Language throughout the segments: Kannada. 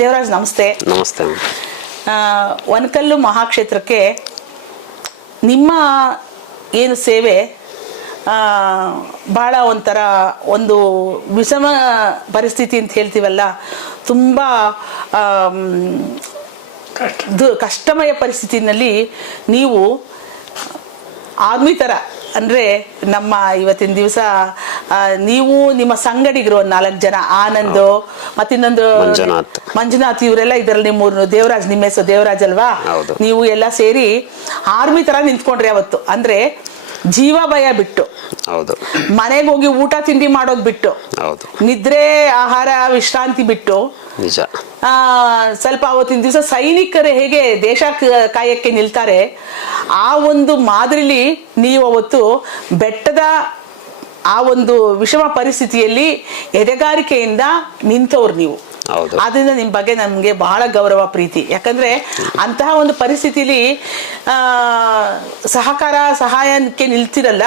ದೇವರಾಜ್ ನಮಸ್ತೆ. ನಮಸ್ತೆ. ಒನಕಲ್ಲು ಮಹಾಕ್ಷೇತ್ರಕ್ಕೆ ನಿಮ್ಮ ಏನು ಸೇವೆ ಭಾಳ ಒಂಥರ ಒಂದು ವಿಷಮ ಪರಿಸ್ಥಿತಿ ಅಂತ ಹೇಳ್ತೀವಲ್ಲ, ತುಂಬ ಕಷ್ಟಮಯ ಪರಿಸ್ಥಿತಿನಲ್ಲಿ ನೀವು ಆರ್ಮಿ ಥರ ಅಂದರೆ ನಮ್ಮ ಇವತ್ತಿನ ದಿವಸ ನೀವು ನಿಮ್ಮ ಸಂಗಡಿಗರು 4 ಜನ, ಆನಂದ್ ಮತ್ತಿನ್ನೊಂದು ಮಂಜುನಾಥ್, ಇವರೆಲ್ಲ ಇದರಲ್ಲಿ ನಿಮ್ಮ ದೇವರಾಜ್, ನಿಮ್ಮ ಹೆಸರು ದೇವರಾಜ್ ಅಲ್ವಾ? ನೀವು ಎಲ್ಲ ಸೇರಿ ಆರ್ಮಿ ತರ ನಿಂತ್ಕೊಂಡ್ರಿ ಅವತ್ತು. ಅಂದ್ರೆ ಜೀವ ಭಯ ಬಿಟ್ಟು, ಮನೆಗೆ ಹೋಗಿ ಊಟ ತಿಂಡಿ ಮಾಡೋದು ಬಿಟ್ಟು, ನಿದ್ರೆ ಆಹಾರ ವಿಶ್ರಾಂತಿ ಬಿಟ್ಟು, ಸ್ವಲ್ಪ ಅವತ್ತಿನ ದಿವಸ ಸೈನಿಕರು ಹೇಗೆ ದೇಶ ಕಾಯಕ್ಕೆ ನಿಲ್ತಾರೆ ಆ ಒಂದು ಮಾದರಿಲಿ ನೀವು ಅವತ್ತು ಬೆಟ್ಟದ ಆ ಒಂದು ವಿಷಮ ಪರಿಸ್ಥಿತಿಯಲ್ಲಿ ಎದೆಗಾರಿಕೆಯಿಂದ ನಿಂತವ್ರು ನೀವು. ಆದ್ರಿಂದ ನಿಮ್ ಬಗ್ಗೆ ನಮ್ಗೆ ಬಹಳ ಗೌರವ ಪ್ರೀತಿ. ಯಾಕಂದ್ರೆ ಅಂತಹ ಒಂದು ಪರಿಸ್ಥಿತಿಲಿ ಸಹಾಯಕ್ಕೆ ನಿಲ್ತಿರಲ್ಲ,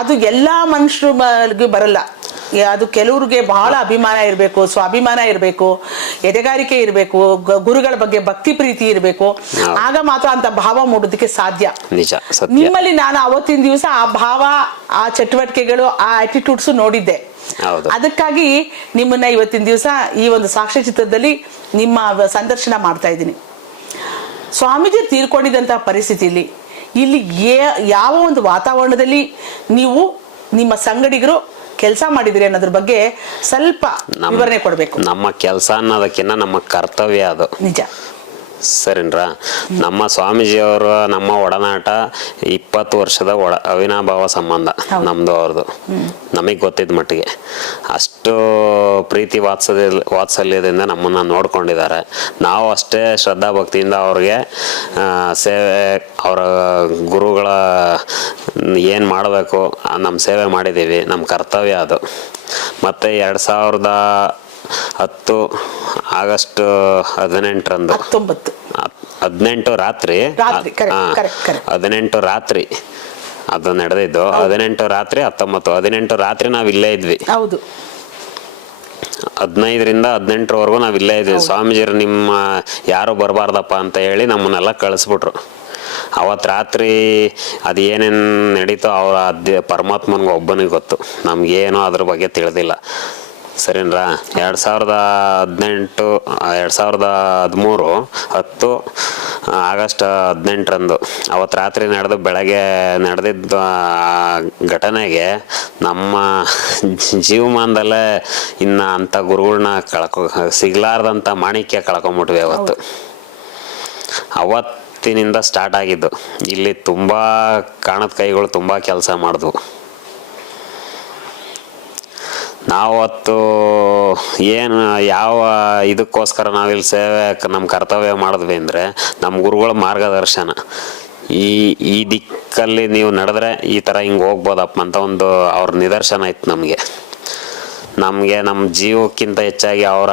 ಅದು ಎಲ್ಲಾ ಮನುಷ್ಯರಿಗೆ ಬರಲ್ಲ. ಅದು ಕೆಲವ್ರಿಗೆ ಬಹಳ ಅಭಿಮಾನ ಇರಬೇಕು, ಸ್ವಾಭಿಮಾನ ಇರಬೇಕು, ಎದೆಗಾರಿಕೆ ಇರಬೇಕು, ಗುರುಗಳ ಬಗ್ಗೆ ಭಕ್ತಿ ಪ್ರೀತಿ ಇರಬೇಕು. ಆಗ ಮಾತ್ರ ಅಂತ ಭಾವ ಮೂಡೋದಕ್ಕೆ ಸಾಧ್ಯ. ನಿಮ್ಮಲ್ಲಿ ನಾನು ಅವತ್ತಿನ ದಿವಸ ಆ ಭಾವ, ಆ ಚಟುವಟಿಕೆಗಳು, ಆ ಆಟಿಟ್ಯೂಡ್ಸ್ ನೋಡಿದ್ದೆ. ಅದಕ್ಕಾಗಿ ನಿಮ್ಮನ್ನ ಇವತ್ತಿನ ದಿವಸ ಈ ಒಂದು ಸಾಕ್ಷ್ಯಚಿತ್ರದಲ್ಲಿ ನಿಮ್ಮ ಸಂದರ್ಶನ ಮಾಡ್ತಾ ಇದ್ದೀನಿ. ಸ್ವಾಮೀಜಿ ತೀರ್ಕೊಂಡಿದ್ದಂತಹ ಪರಿಸ್ಥಿತಿಯಲ್ಲಿ ಇಲ್ಲಿ ಯಾವ ಒಂದು ವಾತಾವರಣದಲ್ಲಿ ನೀವು ನಿಮ್ಮ ಸಂಗಡಿಗರು ಕೆಲಸ ಮಾಡಿದಿರಿ ಅನ್ನೋದ್ರ ಬಗ್ಗೆ ಸ್ವಲ್ಪ ವಿವರಣೆ ಕೊಡ್ಬೇಕು. ನಮ್ಮ ಕೆಲಸ ಅನ್ನೋದಕ್ಕಿಂತ ನಮ್ಮ ಕರ್ತವ್ಯ ಅದು. ನಿಜ. ಸರಿನ್ರಾ? ನಮ್ಮ ಸ್ವಾಮೀಜಿಯವರು ನಮ್ಮ ಒಡನಾಟ 20 ವರ್ಷದ ಅವಿನಾಭಾವ ಸಂಬಂಧ ನಮ್ದು ಅವ್ರದ್ದು. ನಮಗ್ ಗೊತ್ತಿದ್ದ ಮಟ್ಟಿಗೆ ಅಷ್ಟು ಪ್ರೀತಿ ವಾತ್ಸಲ್ಯದಿಂದ ನಮ್ಮನ್ನ ನೋಡ್ಕೊಂಡಿದ್ದಾರೆ. ನಾವು ಅಷ್ಟೇ ಶ್ರದ್ಧಾ ಭಕ್ತಿಯಿಂದ ಅವ್ರಿಗೆ ಸೇವೆ, ಅವರ ಗುರುಗಳ ಏನ್ ಮಾಡಬೇಕು ನಮ್ಮ ಸೇವೆ ಮಾಡಿದೀವಿ. ನಮ್ಮ ಕರ್ತವ್ಯ ಅದು. ಮತ್ತೆ 2010 ಆಗಸ್ಟ್ 18ರಂದು 18 ರಾತ್ರಿ 18 ರಾತ್ರಿ ಅದು ನಡೆದಿದ್ದು. 18 ರಾತ್ರಿ 18 ರಾತ್ರಿ ನಾವ್ ಇಲ್ಲೇ ಇದ್ವಿ. 15ರಿಂದ 18ರವರೆಗೂ ನಾವ್ ಇಲ್ಲೇ ಇದ್ವಿ. ಸ್ವಾಮೀಜಿರು ನಿಮ್ಮ ಯಾರು ಬರಬಾರ್ದಪ್ಪ ಅಂತ ಹೇಳಿ ನಮ್ಮನ್ನೆಲ್ಲ ಕಳಿಸ್ಬಿಟ್ರು. ಅವತ್ ರಾತ್ರಿ ಅದೇನೇನ್ ನಡೀತೋ ಅವ್ರ ಪರಮಾತ್ಮನ್ಗೆ ಒಬ್ಬನಿಗೆ ಗೊತ್ತು, ನಮ್ಗೇನೋ ಅದ್ರ ಬಗ್ಗೆ ತಿಳಿದಿಲ್ಲ. ಸರಿನ್ರಾ? 2013 10 ಆಗಸ್ಟ್ 18ರಂದು ಅವತ್ತು ರಾತ್ರಿ ನಡೆದು ಬೆಳಗ್ಗೆ ನಡೆದಿದ್ದ ಘಟನೆಗೆ ನಮ್ಮ ಜೀವಮಾನದಲ್ಲೇ ಇನ್ನ ಅಂತ ಗುರುಗಳನ್ನ ಸಿಗ್ಲಾರ್ದಂತ ಮಾಣಿಕ್ಯ ಕಳ್ಕೊಂಬಿಟ್ವಿ ಅವತ್ತು. ಅವತ್ತಿನಿಂದ ಸ್ಟಾರ್ಟ್ ಆಗಿದ್ದು. ಇಲ್ಲಿ ತುಂಬಾ ಕಾಣದ ಕೈಗಳು ತುಂಬಾ ಕೆಲಸ ಮಾಡಿದ್ವು. ನಾವತ್ತು ಏನು ಯಾವ ಇದಕ್ಕೋಸ್ಕರ ನಾವಿಲ್ಲಿ ಸೇವೆ, ನಮ್ಮ ಕರ್ತವ್ಯ ಮಾಡಿದ್ವಿ ಅಂದರೆ ನಮ್ಮ ಗುರುಗಳ ಮಾರ್ಗದರ್ಶನ. ಈ ದಿಕ್ಕಲ್ಲಿ ನೀವು ನಡೆದ್ರೆ ಈ ಥರ ಹಿಂಗೆ ಹೋಗ್ಬೋದಪ್ಪ ಅಂತ ಒಂದು ಅವ್ರ ನಿದರ್ಶನ ಇತ್ತು ನಮಗೆ. ನಮ್ಮ ಜೀವಕ್ಕಿಂತ ಹೆಚ್ಚಾಗಿ ಅವರ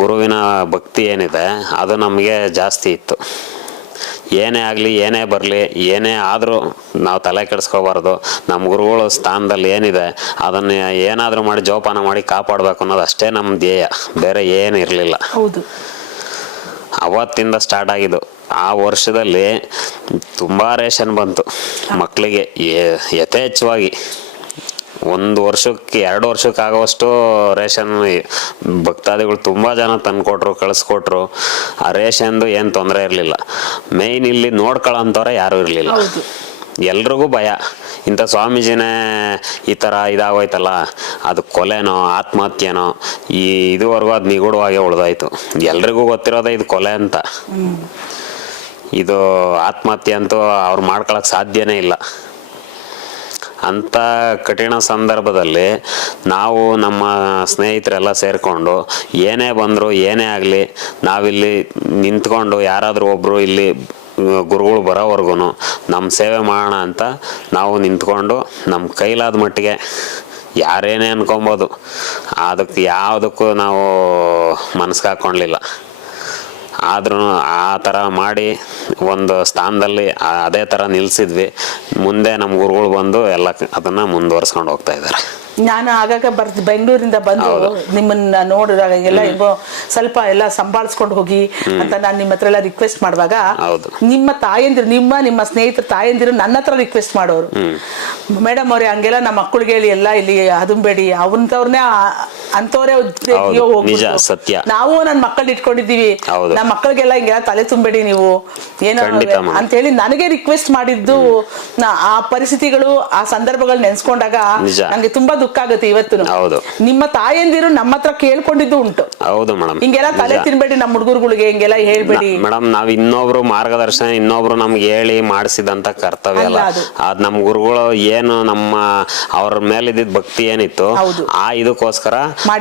ಗುರುವಿನ ಭಕ್ತಿ ಏನಿದೆ ಅದು ನಮಗೆ ಜಾಸ್ತಿ ಇತ್ತು. ಏನೇ ಆಗಲಿ, ಏನೇ ಬರಲಿ, ಏನೇ ಆದರೂ ನಾವು ತಲೆ ಕೆಡಿಸ್ಕೋಬಾರ್ದು. ನಮ್ಮ ಗುರುಗಳ ಸ್ಥಾನದಲ್ಲಿ ಏನಿದೆ ಅದನ್ನು ಏನಾದರೂ ಮಾಡಿ ಜೋಪಾನ ಮಾಡಿ ಕಾಪಾಡಬೇಕು ಅನ್ನೋದು ಅಷ್ಟೇ ನಮ್ಮ ಧ್ಯೇಯ, ಬೇರೆ ಏನು ಇರಲಿಲ್ಲ. ಅವತ್ತಿಂದ ಸ್ಟಾರ್ಟ್ ಆಗಿದ್ದು. ಆ ವರ್ಷದಲ್ಲಿ ತುಂಬ ರೇಷನ್ ಬಂತು ಮಕ್ಕಳಿಗೆ ಯಥೇಚ್ಛವಾಗಿ. 1 ವರ್ಷಕ್ಕೆ 2 ವರ್ಷಕ್ಕೆ ಆಗೋವಷ್ಟು ರೇಷನ್ ಭಕ್ತಾದಿಗಳು ತುಂಬ ಜನ ತಂದ್ಕೊಟ್ರು, ಕಳಿಸ್ಕೊಟ್ರು. ಆ ರೇಷನ್ದು ಏನು ತೊಂದರೆ ಇರಲಿಲ್ಲ. ಮೇಯ್ನ್ ಇಲ್ಲಿ ನೋಡ್ಕೊಳ್ಳೋಂಥವ್ರೆ ಯಾರೂ ಇರಲಿಲ್ಲ. ಎಲ್ರಿಗೂ ಭಯ, ಇಂಥ ಸ್ವಾಮೀಜಿನೇ ಈ ಥರ ಇದಾಗೋಯ್ತಲ್ಲ, ಅದು ಕೊಲೆನೋ ಆತ್ಮಹತ್ಯೆನೋ ಇದುವರೆಗೂ ಅದು ನಿಗೂಢವಾಗಿ ಉಳಿದೋಯ್ತು. ಎಲ್ರಿಗೂ ಗೊತ್ತಿರೋದೇ ಇದು ಕೊಲೆ ಅಂತ. ಇದು ಆತ್ಮಹತ್ಯೆ ಅಂತೂ ಅವ್ರು ಮಾಡ್ಕೊಳಕ್ ಸಾಧ್ಯನೇ ಇಲ್ಲ. ಅಂಥ ಕಠಿಣ ಸಂದರ್ಭದಲ್ಲಿ ನಾವು ನಮ್ಮ ಸ್ನೇಹಿತರೆಲ್ಲ ಸೇರಿಕೊಂಡು ಏನೇ ಬಂದರೂ ಏನೇ ಆಗಲಿ ನಾವಿಲ್ಲಿ ನಿಂತ್ಕೊಂಡು ಯಾರಾದರೂ ಒಬ್ಬರು ಇಲ್ಲಿ ಗುರುಗಳು ಬರೋವರೆಗೂ ನಮ್ಮ ಸೇವೆ ಮಾಡೋಣ ಅಂತ ನಾವು ನಿಂತ್ಕೊಂಡು ನಮ್ಮ ಕೈಲಾದ ಮಟ್ಟಿಗೆ ಯಾರೇನೇ ಅನ್ಕೊಬೋದು ಅದಕ್ಕೆ ಯಾವುದಕ್ಕೂ ನಾವು ಮನಸ್ಸಿಗೆ ಹಾಕ್ಕೊಳ್ಳಿಲ್ಲ. ಆದ್ರೂ ಆ ಥರ ಮಾಡಿ ಒಂದು ಸ್ಥಾನದಲ್ಲಿ ಅದೇ ಥರ ನಿಲ್ಸಿದ್ವಿ. ಮುಂದೆ ನಮ್ಮ ಗುರುಗಳು ಬಂದು ಎಲ್ಲ ಅದನ್ನು ಮುಂದುವರ್ಸ್ಕೊಂಡು ಹೋಗ್ತಾ ಇದ್ದಾರೆ. ನಾನು ಆಗಾಗ ಬೆಂಗಳೂರಿಂದ ಬಂದು ನಿಮ್ಮನ್ನ ನೋಡಿದಾಗ ಎಲ್ಲ ಸ್ವಲ್ಪ ಎಲ್ಲ ಸಂಭಾಳಿಸ್ಕೊಂಡು ಹೋಗಿ ಅಂತ ನಾನು ನಿಮ್ಮ ಹತ್ರ ಎಲ್ಲ ರಿಕ್ವೆಸ್ಟ್ ಮಾಡುವಾಗ ಹೌದು. ನಿಮ್ಮ ತಾಯಂದಿರು ನಿಮ್ಮ ಸ್ನೇಹಿತರ ತಾಯಂದಿರು ನನ್ನ ಹತ್ರ ರಿಕ್ವೆಸ್ಟ್ ಮಾಡೋರು, ಮೇಡಮ್ ಅವ್ರೆ ಹಂಗೆಲ್ಲ ನಮ್ಮ ಮಕ್ಕಳಿಗೆ ಹೇಳಿ ಎಲ್ಲ ಇಲ್ಲಿ ಅದುಂಬೇಡಿ, ಅವಂತವ್ರನ್ನೇ ಅಂತವ್ರೆ ನಿಜ, ಸತ್ಯ. ನಾವು ನನ್ನ ಮಕ್ಕಳನ್ನ ಇಟ್ಕೊಂಡಿದೀವಿ, ಹೌದು. ನಮ್ಮ ಮಕ್ಕಳಿಗೆಲ್ಲ ಹಿಂಗೆಲ್ಲ ತಲೆ ತುಂಬೇಡಿ ನೀವು ಏನೋ ಅಂತ ಹೇಳಿ ನನಗೆ ರಿಕ್ವೆಸ್ಟ್ ಮಾಡಿದ್ದು. ಆ ಪರಿಸ್ಥಿತಿಗಳು ಆ ಸಂದರ್ಭಗಳು ನೆನ್ಸ್ಕೊಂಡಾಗ ನಂಗೆ ತುಂಬಾ ದುಃಖ ಆಗುತ್ತೆ ಇವತ್ತು. ನಿಮ್ಮ ತಾಯಂದಿರು ನಮ್ಮ ಹತ್ರ ಕೇಳ್ಕೊಂಡಿದ್ದು ಉಂಟು. ಹೌದು ಮೇಡಮ್, ಹಿಂಗೆಲ್ಲ ತಲೆ ತಿನ್ಬೇಡಿ ನಮ್ಮ ಹುಡುಗರುಗಳಿಗೆ, ಹಿಂಗೆಲ್ಲ ಹೇಳ್ಬೇಡಿ ಮೇಡಮ್. ನಾವ್ ಇನ್ನೊಬ್ರು ಮಾರ್ಗದರ್ಶನ, ಇನ್ನೊಬ್ರು ನಮ್ಗೆ ಹೇಳಿ ಮಾಡಿಸಿದಂತ ಕರ್ತವ್ಯ ಅಲ್ಲ ಅದ್. ನಮ್ ಗುರುಗಳು ಏನು ನಮ್ಮ ಅವ್ರ ಮೇಲೆ ಇದ್ದಿದ್ ಭಕ್ತಿ ಏನಿತ್ತು ಆ ಇದಕ್ಕೋಸ್ಕರ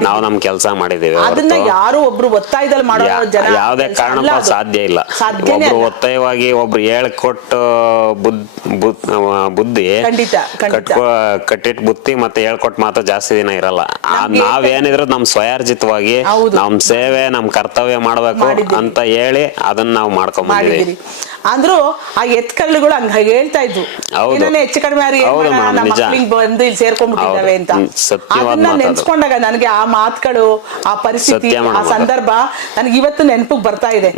ನಾವು ನಮ್ ಕೆಲಸ ಮಾಡಿದೀವಿ. ಅದನ್ನ ಯಾರು ಒಬ್ರು ಒತ್ತಾಯದಲ್ಲಿ ಮಾಡೋ ಜನ ಯಾವ್ದೇ ಕಾರಣಕ್ಕೂ ಸಾಧ್ಯ ಇಲ್ಲ. ಒಬ್ರು ಒತ್ತಾಯವಾಗಿ ಒಬ್ರು ಹೇಳ್ಕೊಟ್ಟು ಬುದ್ಧಿ ಕಟ್ಟಿಟ್ ಬುತ್ತಿ ಮತ್ತೆ ಹೇಳ್ಕೊಟ್ ಮಾತ್ರ ಜಾಸ್ತಿ ದಿನ ಇರಲ್ಲ. ನಾವೇನಿದ್ರು ನಮ್ ಸ್ವಯಾರ್ಜಿತವಾಗಿ ನಮ್ ಸೇವೆ ನಮ್ ಕರ್ತವ್ಯ ಮಾಡ್ಬೇಕು ಅಂತ ಹೇಳಿ ಅದನ್ನ ನಾವು ಮಾಡ್ಕೊಂಡ್ ಬಂದಿದ್ದೀವಿ. ಅಂದ್ರು ಆ ಎತ್ಕರ್ಳುಗಳು ಹಂಗ ಹೇಳ್ತಾ ಇದ್ವು, ಹೆಚ್ಚು ಕಡಿಮೆ ನಮ್ಮ ಮಕ್ಳಿಗೆ ಬಂದು ಇಲ್ಲಿ ಸೇರ್ಕೊಂಡ್ಬಿಟ್ಟಿದ್ದಾವೆ ಅಂತ. ಅದನ್ನ ನೆನ್ಸ್ಕೊಂಡಾಗ ನನಗೆ ಆ ಮಾತುಗಳು, ಆ ಪರಿಸ್ಥಿತಿ, ಆ ಸಂದರ್ಭ ನನಗೆ ಇವತ್ತು ನೆನಪಿಗೆ ಬರ್ತಾ ಇದೆ.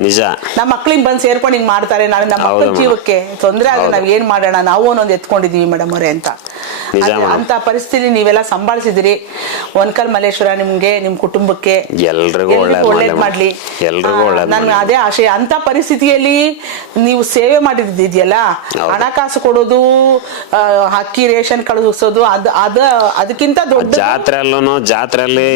ನಮ್ಮ ಮಕ್ಳಿಗೆ ಬಂದು ಸೇರ್ಕೊಂಡು ಹಿಂಗ್ ಮಾಡ್ತಾರೆ, ನಾಳೆ ನಮ್ಮ ಮಕ್ಕಳ ಜೀವಕ್ಕೆ ತೊಂದ್ರೆ ಆಗ ನಾವ್ ಏನ್ ಮಾಡೋಣ, ನಾವು ಒಂದೊಂದು ಎತ್ಕೊಂಡಿದೀವಿ ಮೇಡಮ್ ಅವರೇ ಅಂತ. ಅಂತ ಪರಿಸ್ಥಿತಿ ನೀವೆಲ್ಲ ಸಂಭಾಳಿಸಿದಿರಿ. ಒನ್ಕಲ್ ಮಲ್ಲೇಶ್ವರ ನಿಮ್ಗೆ, ನಿಮ್ ಕುಟುಂಬಕ್ಕೆ ಎಲ್ರಿಗೂ ಒಳ್ಳೇದ್ ಮಾಡ್ಲಿ. ನನ್ ಅದೇ ಆಶಯ. ಅಂತ ಪರಿಸ್ಥಿತಿಯಲ್ಲಿ ನೀವು ಸೇವೆ ಮಾಡಿದ್ದಿದ್ಯಲ್ಲ, ಹಣಕಾಸು ಕೊಡೋದು, ಅಕ್ಕಿ ರೇಷನ್ ಕಳಿಸೋದು, ಅದಕ್ಕಿಂತ ದೊಡ್ಡ ಜಾತ್ರೆಯಲ್ಲಿ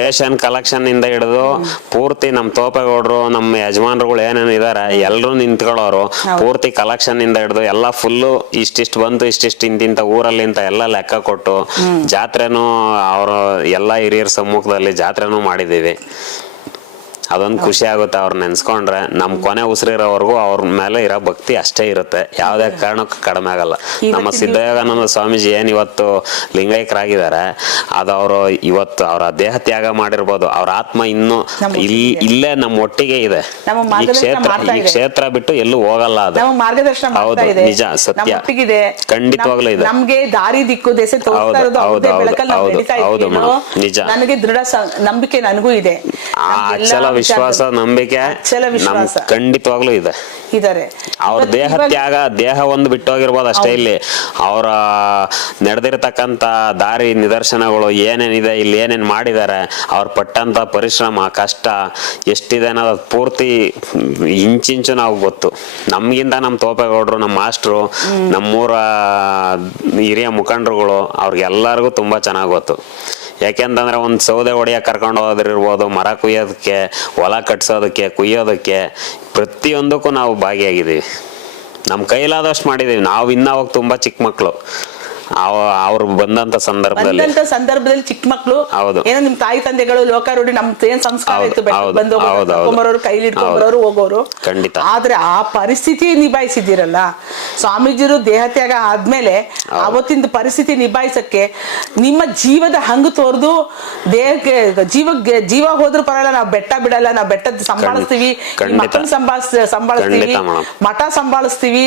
ರೇಷನ್ ಕಲೆಕ್ಷನ್ ಇಂದ ಹಿಡಿದು ಪೂರ್ತಿ ನಮ್ ತೋಪೇಗೌಡರು, ನಮ್ಮ ಯಜಮಾನ್ರುಗಳು ಏನೇನು ಇದಾರೆ ಎಲ್ರು ನಿಂತ್ಕೊಳ್ಳೋರು, ಪೂರ್ತಿ ಕಲೆಕ್ಷನ್ ಇಂದ ಹಿಡಿದು ಎಲ್ಲ ಫುಲ್ಲು ಇಷ್ಟಿಷ್ಟು ಬಂತು, ಇಷ್ಟಿಷ್ಟು ಇಂತಿಂತ ಊರಲ್ಲಿ ಅಂತ ಎಲ್ಲ ಲೆಕ್ಕ ಕೊಟ್ಟು ಜಾತ್ರೆನೂ ಅವ್ರ ಎಲ್ಲ ಹಿರಿಯರ ಸಮ್ಮುಖದಲ್ಲಿ ಜಾತ್ರೆನೂ ಮಾಡಿದೀವಿ. ಅದೊಂದು ಖುಷಿ ಆಗುತ್ತೆ ಅವ್ರ ನೆನ್ಸ್ಕೊಂಡ್ರೆ. ನಮ್ ಕೊನೆ ಉಸಿರಿರೋವರೆಗೂ ಅವ್ರ ಮೇಲೆ ಇರೋ ಭಕ್ತಿ ಅಷ್ಟೇ ಇರುತ್ತೆ, ಯಾವ್ದೇ ಕಾರಣಕ್ಕೂ ಕಡಿಮೆ ಆಗಲ್ಲ. ನಮ್ಮ ಸಿದ್ಧಯೋಗಾನಂದ ಸ್ವಾಮೀಜಿ ಏನ್ ಇವತ್ತು ಲಿಂಗೈಕ್ಯರಾಗಿದ್ದಾರೆ, ಅದು ಅವರು ಇವತ್ತು ಅವರ ದೇಹ ತ್ಯಾಗ ಮಾಡಿರ್ಬೋದು, ಅವ್ರ ಆತ್ಮ ಇನ್ನು ಇಲ್ಲೇ ನಮ್ಮ ಒಟ್ಟಿಗೆ ಇದೆ. ಈ ಕ್ಷೇತ್ರ ಬಿಟ್ಟು ಎಲ್ಲೂ ಹೋಗಲ್ಲ. ಅದು ಹೌದು, ನಿಜ, ಸತ್ಯ, ಖಂಡಿತವಾಗ್ಲೂ ಇದೆ. ನಮ್ಗೆ ದಾರಿ ದಿಕ್ಕು ದೆಸೆ ತೋರಿಸ್ತಾ ಇರೋದು ಹೌದು ಮೇಡಮ್, ನಿಜ. ನನಗೆ ದೃಢ ನಂಬಿಕೆ ನನಗೂ ಇದೆ. ಅಚಲ ವಿಶ್ವಾಸ, ನಂಬಿಕೆ ಖಂಡಿತವಾಗ್ಲೂ ಇದೆ. ಅವ್ರ ದೇಹ ತ್ಯಾಗ, ದೇಹ ಒಂದು ಬಿಟ್ಟೋಗಿರ್ಬೋದು ಅಷ್ಟೇ. ಇಲ್ಲಿ ಅವರ ನಡೆದಿರ್ತಕ್ಕಂತ ದಾರಿ ನಿದರ್ಶನಗಳು ಏನೇನಿದೆ, ಇಲ್ಲಿ ಏನೇನ್ ಮಾಡಿದ್ದಾರೆ, ಅವ್ರ ಪಟ್ಟಂತ ಪರಿಶ್ರಮ ಕಷ್ಟ ಎಷ್ಟಿದೆ ಅನ್ನೋದು ಪೂರ್ತಿ ಇಂಚಿಂಚು ನಾವು ಗೊತ್ತು. ನಮ್ಗಿಂತ ನಮ್ಮ ತೋಪೇಗೌಡರು, ನಮ್ಮ ಮಾಸ್ಟ್ರು, ನಮ್ಮೂರ ಹಿರಿಯ ಮುಖಂಡರುಗಳು ಅವ್ರಿಗೆಲ್ಲರಿಗೂ ತುಂಬಾ ಚೆನ್ನಾಗಿ ಗೊತ್ತು. ಯಾಕೆಂತಂದ್ರೆ ಒಂದ್ ಸೌದೆ ಹೊಡೆಯ ಕರ್ಕೊಂಡು ಹೋದ್ರಿರ್ಬೋದು, ಮರ ಕುಯ್ಯೋದಕ್ಕೆ, ಹೊಲ ಕಟ್ಸೋದಕ್ಕೆ, ಕುಯ್ಯೋದಕ್ಕೆ, ಪ್ರತಿಯೊಂದಕ್ಕೂ ನಾವು ಭಾಗಿಯಾಗಿದ್ದೀವಿ. ನಮ್ ಕೈಲಾದಷ್ಟು ಮಾಡಿದೀವಿ. ನಾವು ಇನ್ನ ಅವಾಗ ತುಂಬಾ ಚಿಕ್ಕ ಮಕ್ಳು, ಅವ್ರು ಬಂದಂತ ಸಂದರ್ಭದಲ್ಲಿ ಚಿಕ್ಕ ಮಕ್ಳು ಏನೋ ನಿಮ್ ತಾಯಿ ತಂದೆಗಳು ಲೋಕಾರೂಢಿ ನಮ್ ಏನ್ ಸಂಸ್ಕಾರ ಇತ್ತು, ಬಂದು ಕರ್ಕೊಂಬರೋರು, ಕೈಲಿ ಇಟ್ಕೊಂಡ್ಬರೋರು, ಹೋಗೋರು. ಖಂಡಿತ. ಆದ್ರೆ ಆ ಪರಿಸ್ಥಿತಿ ನಿಭಾಯಿಸಿದಿರಲ್ಲ ಸ್ವಾಮೀಜಿರು ದೇಹ ತ್ಯಾಗ ಆದ್ಮೇಲೆ, ಅವತ್ತಿನ ಪರಿಸ್ಥಿತಿ ನಿಭಾಯಿಸಕ್ಕೆ ನಿಮ್ಮ ಜೀವದ ಹಂಗು ತೋರ್ದು, ದೇಹಕ್ಕೆ ಜೀವ ಹೋದ್ರು ಪರಲ್ಲ, ನಾವ್ ಬೆಟ್ಟ ಬಿಡಲ್ಲ, ನಾವ್ ಬೆಟ್ಟದ ಸಂಭಾಳಿಸ್ತೀವಿ, ಮಕ್ಕಳು ಸಂಭಾಳಿಸ್ತೀವಿ, ಮಠ ಸಂಭಾಳಿಸ್ತೀವಿ,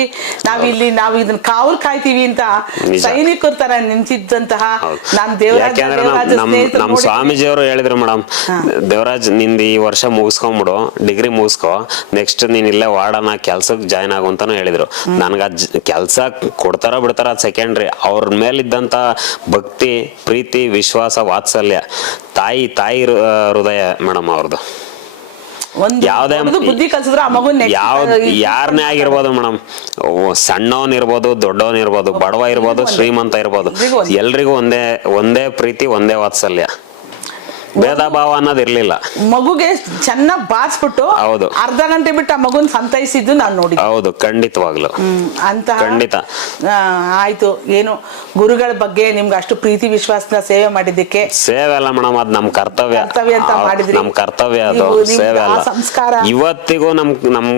ನಾವ್ ಇದನ್ನ ಕಾವಲ್ ಕಾಯ್ತೀವಿ ಅಂತ ಸೈನಿಕರ ತರ ನಿಂತಿದ್ದಂತಹ ನಾನ್ ನಮ್ ಸ್ವಾಮೀಜಿಯವರು ಹೇಳಿದ್ರು, ಮೇಡಮ್ ದೇವರಾಜ್ ನಿಂದ ಈ ವರ್ಷ ಮುಗಿಸ್ಕೊಂಡ್ಬಿಡು, ಡಿಗ್ರಿ ಮುಗಿಸ್ಕೊ, ನೆಕ್ಸ್ಟ್ ನೀನ್ ಇಲ್ಲೇ ವಾರ್ಡನ ಕೆಲ್ಸಕ್ಕೆ ಜಾಯ್ನ್ ಆಗು ಅಂತಾನು ಹೇಳಿದ್ರು. ನನ್ಗ ಕೆಲ್ಸ ಕೊಡ್ತಾರ ಬಿಡ್ತಾರ ಅದ್ ಸೆಕೆಂಡ್ರಿ. ಅವ್ರ ಮೇಲಿದ್ದಂತ ಭಕ್ತಿ, ಪ್ರೀತಿ, ವಿಶ್ವಾಸ, ವಾತ್ಸಲ್ಯ, ತಾಯಿ ಹೃದಯ ಮೇಡಮ್ ಅವ್ರದ್ದು. ಯಾರನ್ನೇ ಆಗಿರ್ಬೋದು ಮೇಡಮ್, ಸಣ್ಣವನ್ ಇರ್ಬೋದು, ದೊಡ್ಡವನ್ ಇರ್ಬೋದು, ಬಡವ ಇರ್ಬೋದು, ಶ್ರೀಮಂತ ಇರ್ಬೋದು, ಎಲ್ರಿಗೂ ಒಂದೇ ಪ್ರೀತಿ, ಒಂದೇ ವಾತ್ಸಲ್ಯ, ಭೇದ ಭಾವ ಅನ್ನೋದು ಇರ್ಲಿಲ್ಲ. ಮಗುಗೆ ಚೆನ್ನಾಗ್ ಬಾರಿಸ್ಬಿಟ್ಟು ಅರ್ಧ ಗಂಟೆ ಬಿಟ್ಟು ಆ ಮಗುನ್ ಸಂತೈಸಿದ್ದು ನಾನು ನೋಡಿ. ಹೌದು, ಖಂಡಿತವಾಗ್ಲು ಅಂತ ಖಂಡಿತ. ಆಯ್ತು, ಏನು ಗುರುಗಳ ಬಗ್ಗೆ ನಿಮ್ಗೆ ಅಷ್ಟು ಪ್ರೀತಿ ವಿಶ್ವಾಸದ ಸೇವೆ ಮಾಡಿದ್ದಕ್ಕೆ. ಸೇವೆ ಅಲ್ಲ ಮೇಡಮ್, ಅದ್ ನಮ್ ಕರ್ತವ್ಯ ಅಂತ ಮಾಡಿದ್ರಿ. ನಮ್ ಕರ್ತವ್ಯ ಅದು, ಸೇವೆ ಅಲ್ಲ. ಸಂಸ್ಕಾರ ಇವತ್ತಿಗೂ ನಮ್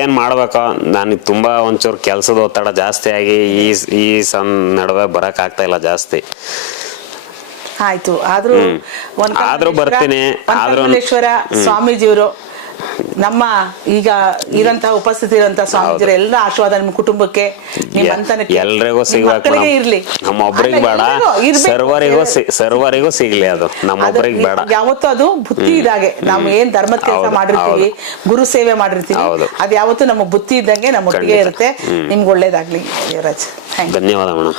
ಏನ್ ಮಾಡ್ಬೇಕೋ, ನನಗೆ ತುಂಬಾ ಒಂಚೂರು ಕೆಲ್ಸದ ಒತ್ತಡ ಜಾಸ್ತಿ ಆಗಿ ಈ ನಡುವೆ ಬರಕ್ ಆಗ್ತಾ ಇಲ್ಲ ಜಾಸ್ತಿ. ಆಯ್ತು, ಆದ್ರೂ ಬರ್ತೀನಿ. ಸ್ವಾಮೀಜಿಯವರು ನಮ್ಮ ಈಗ ಇರಂತ ಉಪಸ್ಥಿತಿ ಇರುವಂತ ಸ್ವಾಮೀಜಿರ ಎಲ್ಲ ಆಶೀರ್ವಾದ ನಿಮ್ಮ ಕುಟುಂಬಕ್ಕೆ ನಿಮ್ಮ ಸಂತಾನಕ್ಕೆ ಎಲ್ರಿಗೂ ನಿಮ್ಮ ಸಿಗ್ಬೇಕು ಮಕ್ಕಳಿಗೆ ಮೇಡಮ್. ಇರ್ಲಿ. ನಮ್ಮ ಒಬ್ರಿಗೆ ಅಲ್ಲ, ಬೇಡ, ಎಲ್ರಿಗೂ ಇರ್ಬೇಕು. ಸರ್ವರಿಗೂ ಸಿಗ್ಲಿ ಅದು, ನಮ್ಮ ಅದು ಒಬ್ರಿಗೆ ಬೇಡ. ಯಾವತ್ತೂ ಅದು ಬುತ್ತಿ ಇದಾಗೆ ನಾವು ಏನ್ ಧರ್ಮದ ಕೆಲಸ ಹೌದು, ಮಾಡಿರ್ತೀವಿ, ಗುರು ಸೇವೆ ಮಾಡಿರ್ತೀವಿ, ಹೌದು. ಅದು ಯಾವತ್ತೂ ನಮ್ಮ ಬುತ್ತಿ ಇದ್ದಂಗೆ ನಮ್ಮ ಒಟ್ಟಿಗೆ ಖಂಡಿತ. ಇರುತ್ತೆ. ನಿಮ್ಗೆ ಒಳ್ಳೇದಾಗ್ಲಿ ದೇವರಾಜ್. Thank you. ಧನ್ಯವಾದ ಮೇಡಮ್.